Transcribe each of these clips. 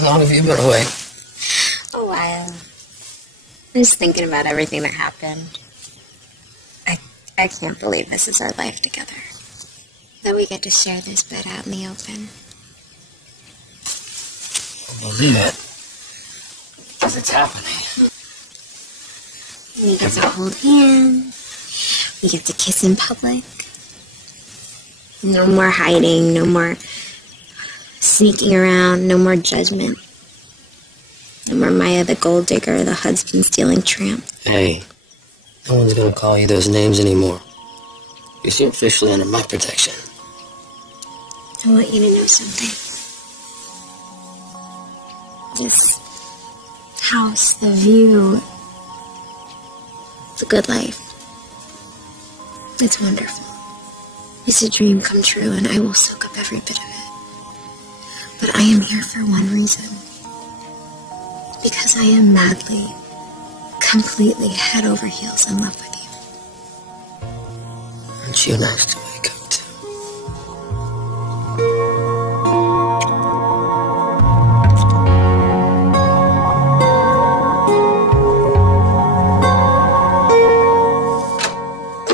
How long have you been away? A while. I was thinking about everything that happened. I can't believe this is our life together. That we get to share this bed out in the open. I believe it. Because it's happening. We get to hold hands. We get to kiss in public. No more hiding. No more sneaking around. No more judgment. No more Maya the gold digger, the husband-stealing tramp. Hey, no one's gonna call you those names anymore. You're officially under my protection. I want you to know something. This house, the view, the good life. It's wonderful. It's a dream come true, and I will soak up every bit of it. But I am here for one reason. Because I am madly, completely head over heels in love with you. Aren't you nice to wake up to?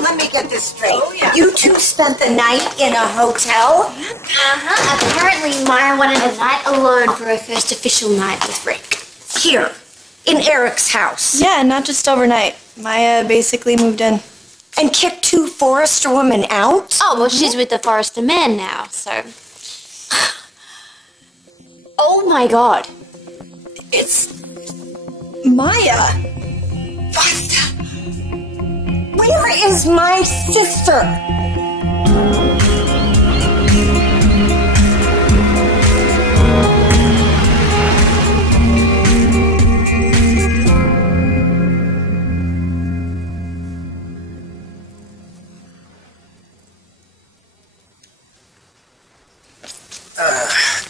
Let me get this straight. Oh, yeah. You two spent the night in a hotel? Apparently Maya wanted a night alone for her first official night with Rick. Here, in Eric's house. Yeah, not just overnight. Maya basically moved in. And kicked two Forrester women out? Oh, well, she's with the Forrester man now, so... Oh, my God. It's... Maya. What? Where is my sister?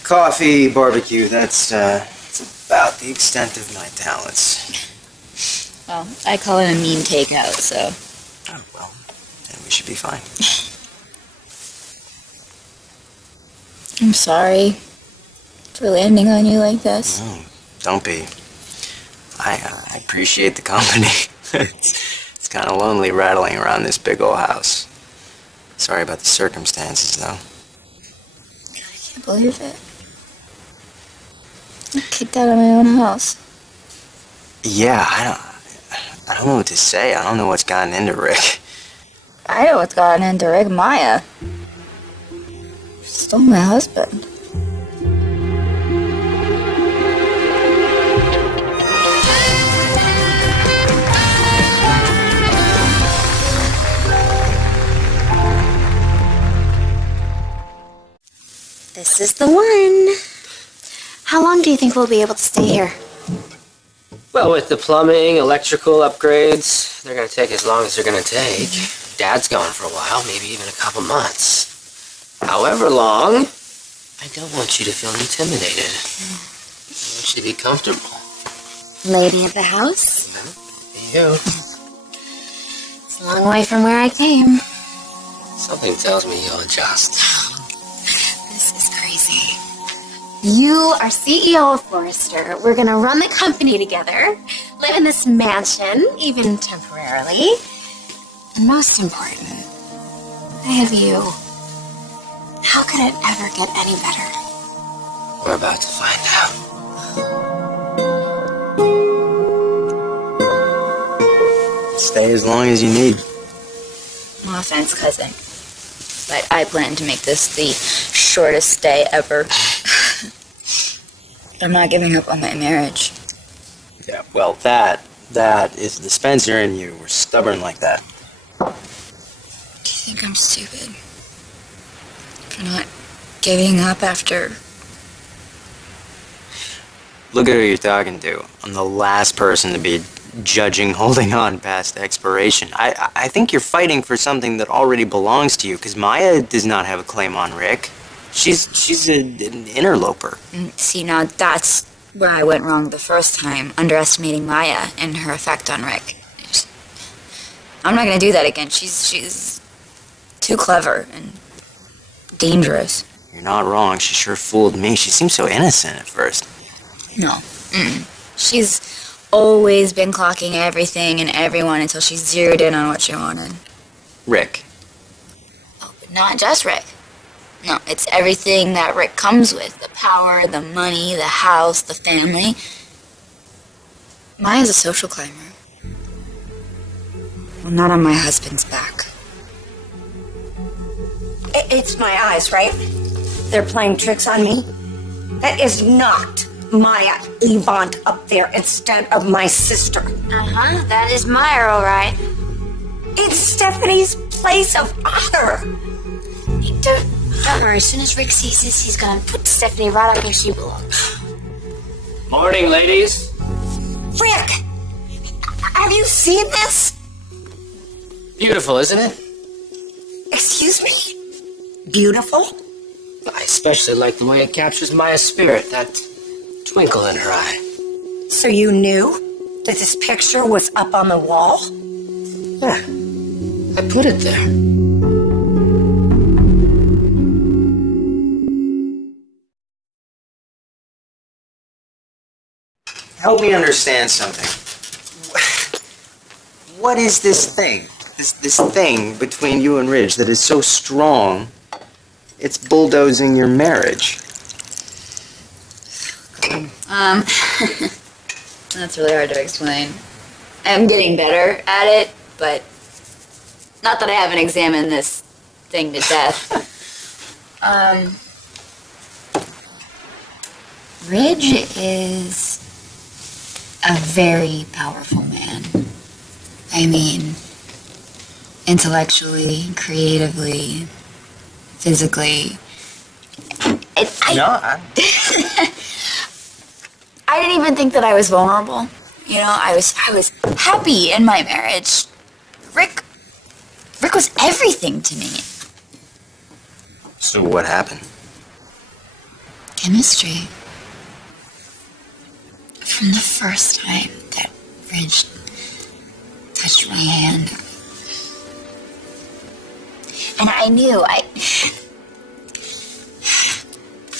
Coffee, barbecue, that's about the extent of my talents. Well, I call it a mean takeout, so... Oh, well, then we should be fine. I'm sorry for landing on you like this. Oh, don't be. I appreciate the company. It's kind of lonely rattling around this big old house. Sorry about the circumstances, though. I can't believe it. I'm kicked out of my own house. Yeah, I don't know what to say. I don't know what's gotten into Rick. I know what's gotten into Rick. Maya. She stole my husband. This is the one. How long do you think we'll be able to stay here? Well, with the plumbing, electrical upgrades, they're gonna take as long as they're gonna take. Dad's gone for a while, maybe even a couple months. However long, I don't want you to feel intimidated. I want you to be comfortable. Lady of the house? You. It's a long way from where I came. Something tells me you'll adjust. This is crazy. You are CEO of Forrester. We're gonna run the company together, live in this mansion, even temporarily. And most important, I have you. How could it ever get any better? We're about to find out. Stay as long as you need. No offense, cousin, but I plan to make this the shortest stay ever. I'm not giving up on my marriage. Yeah, well, that is the Spencer in you. We're stubborn like that. Do you think I'm stupid for not giving up after... Look at who you're talking to. I'm the last person to be judging holding on past expiration. I think you're fighting for something that already belongs to you, because Maya does not have a claim on Rick. She's an interloper. See, now that's where I went wrong the first time, underestimating Maya and her effect on Rick. I'm not gonna do that again. She's too clever and dangerous. You're not wrong. She sure fooled me. She seemed so innocent at first. No. She's always been clocking everything and everyone until she zeroed in on what she wanted. Rick. Oh, but not just Rick. No, it's everything that Rick comes with. The power, the money, the house, the family. Maya's a social climber. Well, not on my husband's back. It's my eyes, right? They're playing tricks on me. That is not Maya Levant up there instead of my sister. Uh-huh, that is Maya, all right. It's Stephanie's place of honor. Hey, don't worry. As soon as Rick sees this, he's gonna put Stephanie right up where she belongs. Morning, ladies. Rick, have you seen this? Beautiful, isn't it? Excuse me? Beautiful? I especially like the way it captures Maya's spirit, that twinkle in her eye. So you knew that this picture was up on the wall? Yeah, I put it there. Help me understand something. What is this thing? This thing between you and Ridge that is so strong, it's bulldozing your marriage. That's really hard to explain. I'm getting better at it, but not that I haven't examined this thing to death. Ridge is a very powerful man. I mean, intellectually, creatively, physically. I didn't even think that I was vulnerable. You know, I was happy in my marriage. Rick was everything to me. So what happened? Chemistry. From the first time that Ridge touched my hand. And I knew,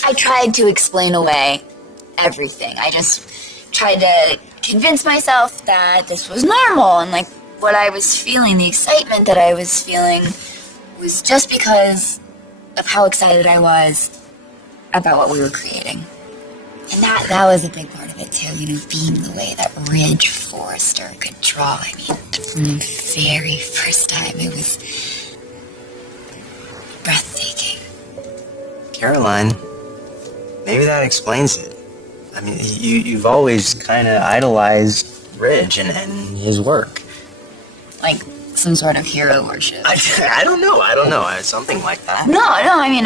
I tried to explain away everything. I just tried to convince myself that this was normal, and like what I was feeling, the excitement that I was feeling was just because of how excited I was about what we were creating. And that was a big part of it too, you know, being the way that Ridge Forrester could draw. I mean, from the very first time, it was breathtaking. Caroline, maybe that explains it. I mean, you've always kind of idolized Ridge and his work. Like some sort of hero worship. I don't know. Something like that. No, I mean,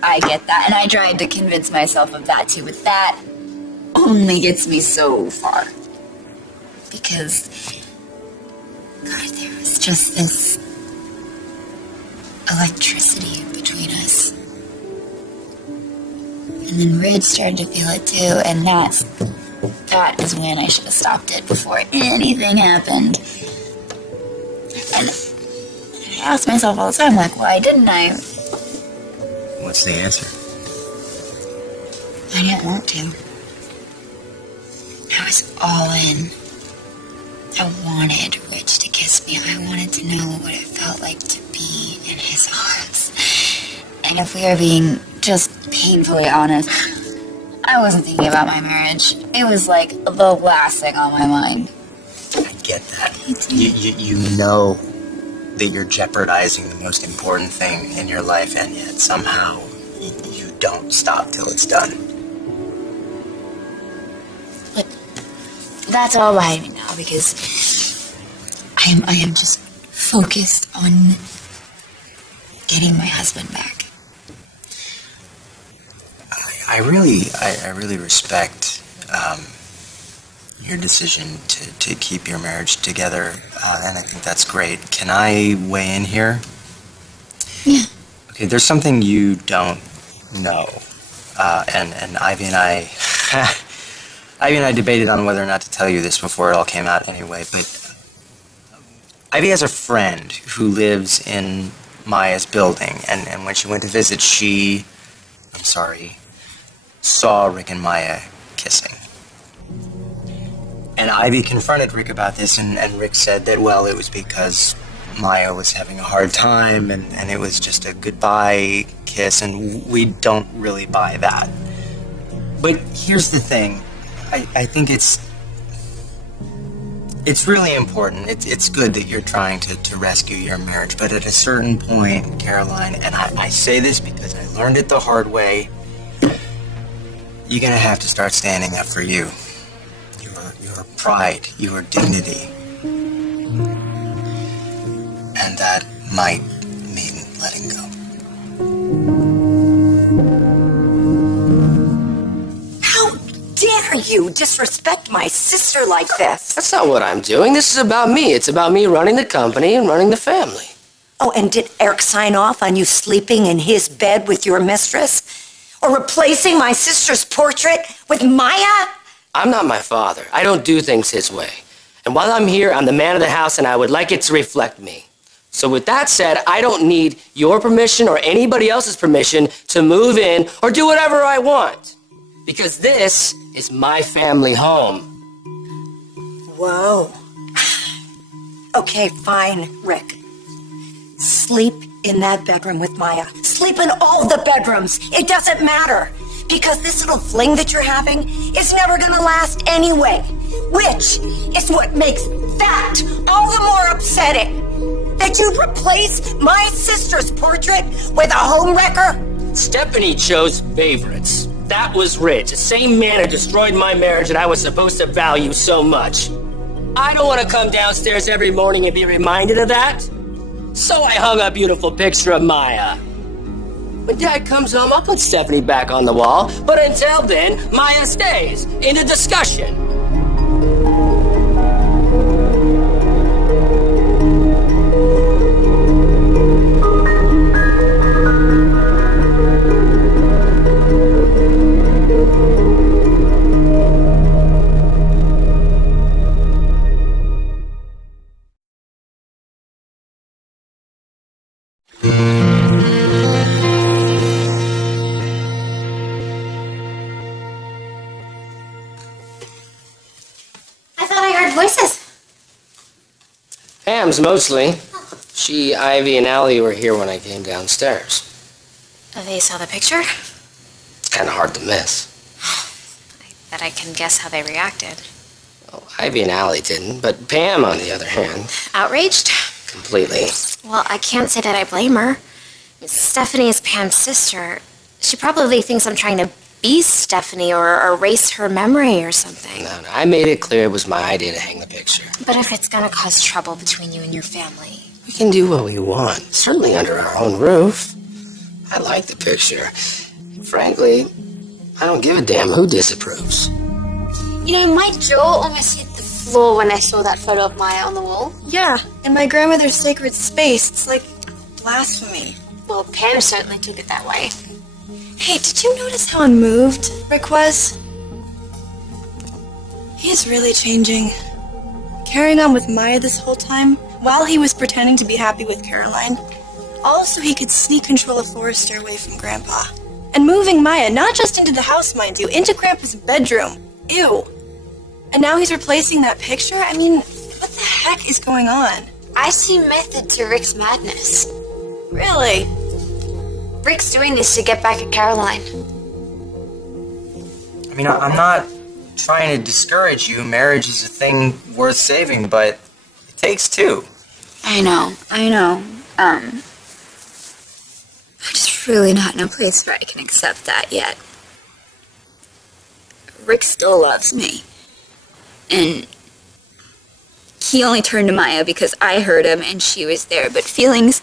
I get that, and I tried to convince myself of that too, but that only gets me so far. Because, God, there was just this electricity between us. And then Ridge started to feel it too, and that is when I should have stopped it before anything happened. And I ask myself all the time, like, why didn't I? What's the answer? I didn't want to. I was all in. I wanted Ridge to kiss me. I wanted to know what it felt like to be in his arms. And if we are being just painfully honest, I wasn't thinking about my marriage. It was like the last thing on my mind. I get that. You know that you're jeopardizing the most important thing in your life, and yet somehow you don't stop till it's done. But that's all behind me now, because I am just focused on getting my husband back. I really respect your decision to keep your marriage together, and I think that's great. Can I weigh in here? Yeah. Okay, there's something you don't know, and Ivy and I debated on whether or not to tell you this before it all came out anyway, but Ivy has a friend who lives in Maya's building, and when she went to visit, she saw Rick and Maya kissing. And Ivy confronted Rick about this, and Rick said that, well, it was because Maya was having a hard time, and it was just a goodbye kiss, and we don't really buy that. But here's the thing. I think it's really important. It's good that you're trying to rescue your marriage, but at a certain point, Caroline, and I say this because I learned it the hard way, you're gonna have to start standing up for you. Your pride, your dignity. And that might mean letting go. How dare you disrespect my sister like this? That's not what I'm doing. This is about me. It's about me running the company and running the family. Oh, and did Eric sign off on you sleeping in his bed with your mistress? Or replacing my sister's portrait with Maya? I'm not my father. I don't do things his way. And while I'm here, I'm the man of the house, and I would like it to reflect me. So with that said, I don't need your permission or anybody else's permission to move in or do whatever I want. Because this is my family home. Whoa. Okay, fine, Rick. Sleep in that bedroom with Maya. Sleep in all the bedrooms. It doesn't matter. Because this little fling that you're having is never gonna last anyway. Which is what makes that all the more upsetting. That you replace my sister's portrait with a homewrecker? Stephanie chose favorites. That was Rich, the same man who destroyed my marriage that I was supposed to value so much. I don't want to come downstairs every morning and be reminded of that. So I hung a beautiful picture of Maya. When Dad comes home, I'll put Stephanie back on the wall. But until then, Maya stays in the discussion. Pam's mostly. She, Ivy, and Allie were here when I came downstairs. Oh, they saw the picture? Kind of hard to miss. I bet I can guess how they reacted. Well, Ivy and Allie didn't, but Pam, on the other hand... Outraged? Completely. Well, I can't say that I blame her. Stephanie is Pam's sister. She probably thinks I'm trying to be Stephanie or erase her memory or something. No, I made it clear it was my idea to hang the picture. But if it's gonna cause trouble between you and your family... We can do what we want, certainly under our own roof. I like the picture. Frankly, I don't give a damn who disapproves. You know, my jaw almost hit the floor when I saw that photo of Maya on the wall. Yeah, in my grandmother's sacred space. It's like blasphemy. Well, Pam certainly took it that way. Hey, did you notice how unmoved Rick was? He's really changing. Carrying on with Maya this whole time, while he was pretending to be happy with Caroline. All so he could sneak control of Forrester away from Grandpa. And moving Maya, not just into the house, mind you, into Grandpa's bedroom. Ew. And now he's replacing that picture? I mean, what the heck is going on? I see method to Rick's madness. Really? Rick's doing this to get back at Caroline. I mean, I'm not trying to discourage you. Marriage is a thing worth saving, but it takes two. I know. I'm just really not in a place where I can accept that yet. Rick still loves me. And he only turned to Maya because I heard him and she was there. But feelings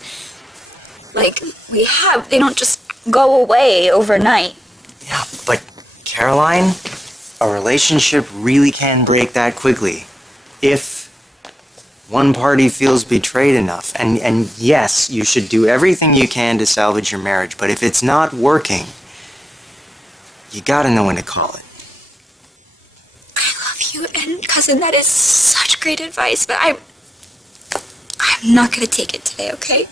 like we have, they don't just go away overnight. Yeah, but Caroline, a relationship really can break that quickly. If one party feels betrayed enough, and yes, you should do everything you can to salvage your marriage, but if it's not working, you gotta know when to call it. I love you, and cousin, that is such great advice, but I'm not gonna take it today, okay?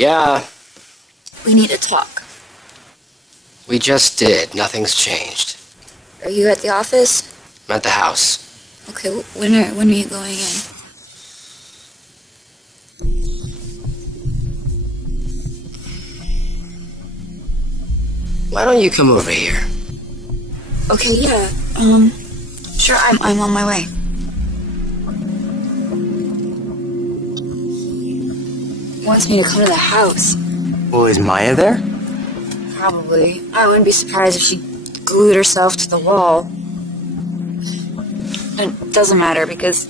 Yeah, We need to talk. we just did. Nothing's changed. Are you at the office? I'm at the house. Okay, when are you going in? Why don't you come over here? Okay, yeah. Sure, I'm on my way. Wants me to come to the house. Well, is Maya there? Probably. I wouldn't be surprised if she glued herself to the wall. It doesn't matter because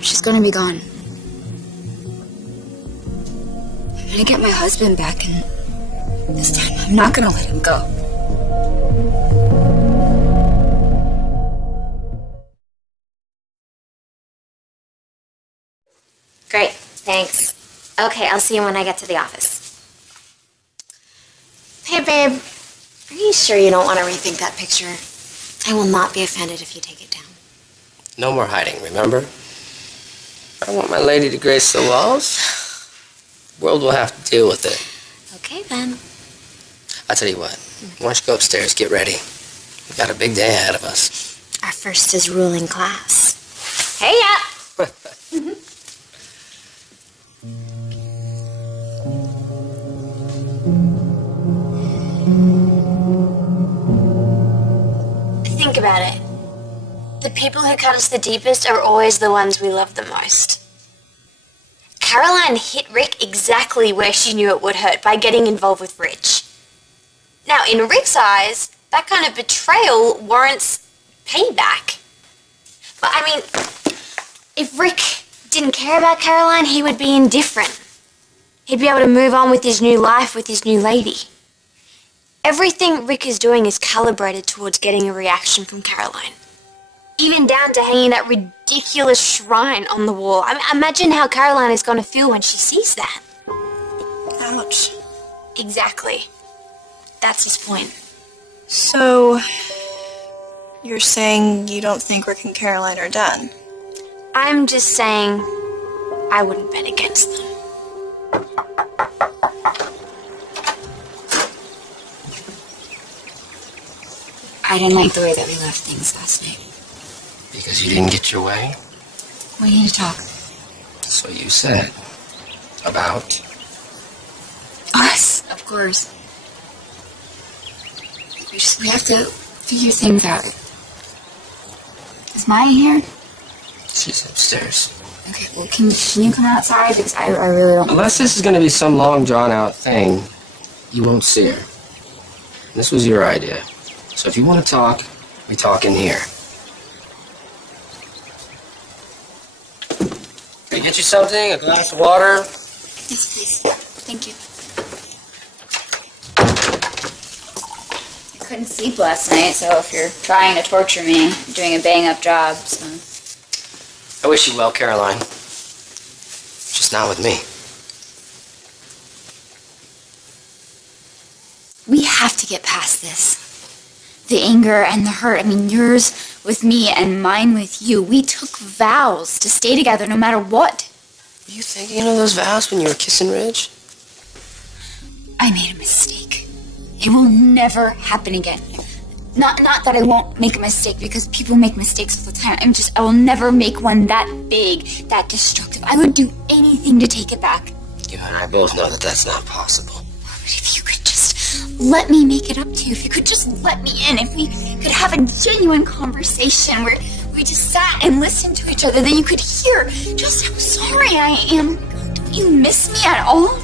she's gonna be gone. I'm gonna get my husband back, and this time I'm not gonna let him go. Great, thanks. Okay, I'll see you when I get to the office. Hey, babe. Are you sure you don't want to rethink that picture? I will not be offended if you take it down. No more hiding, remember? I want my lady to grace the walls. The world will have to deal with it. Okay, then. I'll tell you what. Why don't you go upstairs, get ready. We've got a big day ahead of us. Our first is ruling class. Hey, ya! Think about it. The people who cut us the deepest are always the ones we love the most. Caroline hit Rick exactly where she knew it would hurt, by getting involved with Rich. Now, in Rick's eyes, that kind of betrayal warrants payback. But I mean, if Rick didn't care about Caroline, he would be indifferent. He'd be able to move on with his new life with his new lady. Everything Rick is doing is calibrated towards getting a reaction from Caroline. Even down to hanging that ridiculous shrine on the wall. I mean, imagine how Caroline is going to feel when she sees that. Ouch. Exactly. That's his point. So, you're saying you don't think Rick and Caroline are done? I'm just saying I wouldn't bet against them. I didn't like the way that we left things last night. Because you didn't get your way? We need to talk. That's what you said. About? Us, of course. We have to figure things out. Is Maya here? She's upstairs. Okay, well, can you come outside? Because I really don't... Unless this is going to be some long, drawn-out thing, you won't see her. This was your idea. So if you want to talk, we talk in here. Can I get you something? A glass of water? Yes, please. Thank you. I couldn't sleep last night, so if you're trying to torture me, you're doing a bang-up job, so... I wish you well, Caroline. Just not with me. We have to get past this. The anger and the hurt. I mean, yours with me and mine with you. We took vows to stay together no matter what. Were you thinking of those vows when you were kissing Ridge? I made a mistake. It will never happen again. Not that I won't make a mistake, because people make mistakes all the time. I will never make one that big, that destructive. I would do anything to take it back. You and I both know that that's not possible. But if you could just let me make it up to you, if you could just let me in, if we could have a genuine conversation where we just sat and listened to each other, then you could hear just how sorry I am. Don't you miss me at all?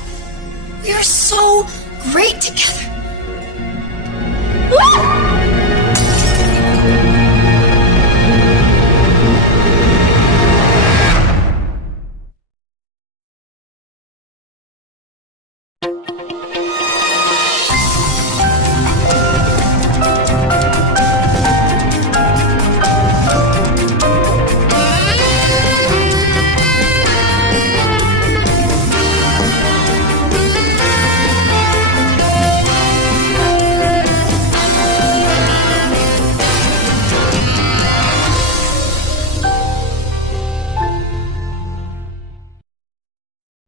We were so great together.